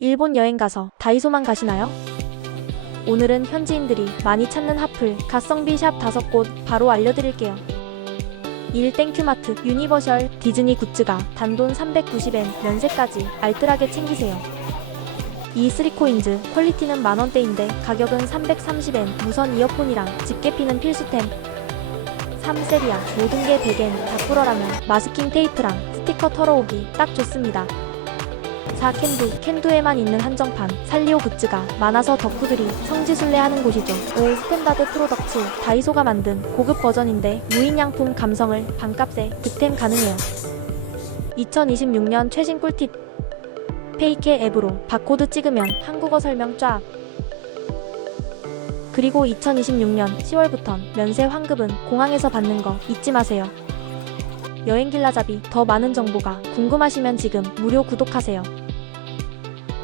일본 여행 가서 다이소만 가시나요? 오늘은 현지인들이 많이 찾는 핫플 가성비 샵 5곳 바로 알려드릴게요. 1. 땡큐마트 유니버셜 디즈니 굿즈가 단돈 390엔 면세까지 알뜰하게 챙기세요. 2. 쓰리코인즈 퀄리티는 만원대인데 가격은 330엔 무선 이어폰이랑 집게피는 필수템 3. 세리아 모든 게 100엔 다 풀어라면 마스킹 테이프랑 스티커 털어오기 딱 좋습니다. 4. 캔두 캔두에만 있는 한정판 살리오 굿즈가 많아서 덕후들이 성지순례하는 곳이죠. 5. 스탠다드 프로덕츠 다이소가 만든 고급 버전인데 무인양품 감성을 반값에 득템 가능해요. 2026년 최신 꿀팁 페이케 앱으로 바코드 찍으면 한국어 설명 쫙 그리고 2026년 10월부턴 면세 환급은 공항에서 받는 거 잊지 마세요. 여행 길라잡이 더 많은 정보가 궁금하시면 지금 무료 구독하세요.